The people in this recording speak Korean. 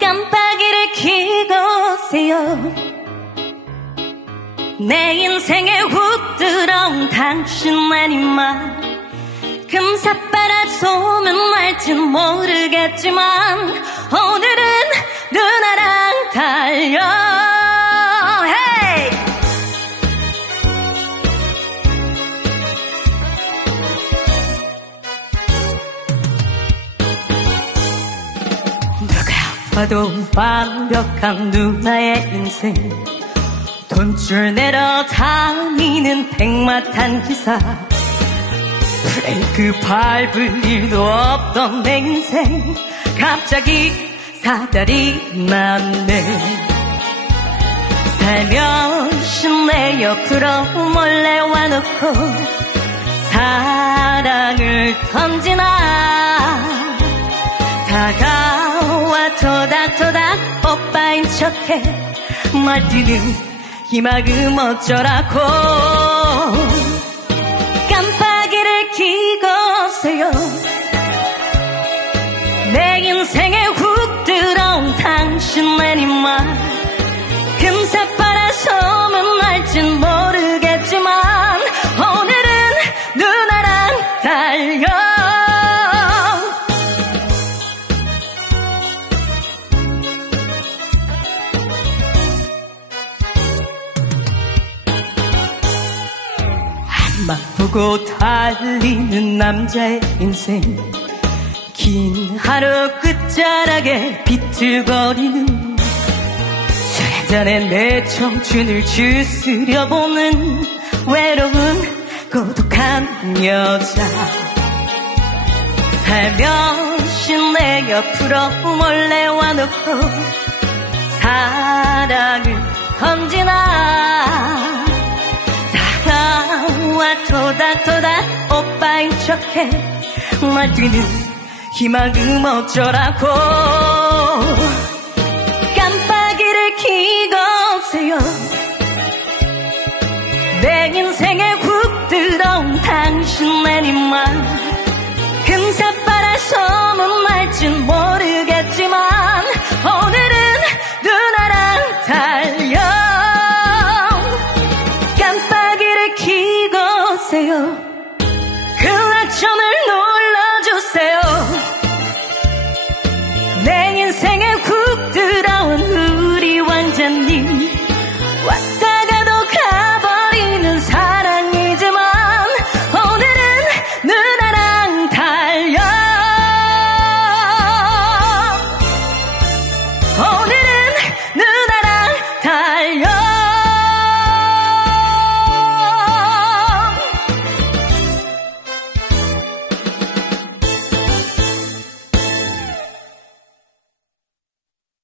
깜빡이를 켜고 오세요. 내 인생에 훅 들어온 당신만이만 금사빠라 소문 날진 모르겠지만 오늘은 누나랑 달려. 헤이! 누가 봐도 완벽한 누나의 인생, 돈줄 내러 다니는 백마탄 기사, 브레이크 밟을 일도 없던 내 인생 갑자기 사달이 났네. 살며시 내 옆으로 몰래 와놓고 사랑을 던지나. 다가와 토닥토닥 오빠인 척해 말뛰는 이 마음 어쩌라고. 깜빡이를 켜고 오세요. 내 인생에 훅 들어온 당신만이만 금사빠라 소문 날진 모르겠지만 오늘은 누나랑 달려. 맛보고 달리는 남자의 인생, 긴 하루 끝자락에 비틀거리는 술 한잔에 내 청춘을 주스려보는 외로운 고독한 여자. 살며시 내 옆으로 몰래 와놓고 사랑을 던지나. 다가와 토닥토닥 오빠인 척해 말뛰는 이 마음 어쩌라고. 깜빡이를 켜고 오세요. 내 인생에 훅 들어온 당신만이만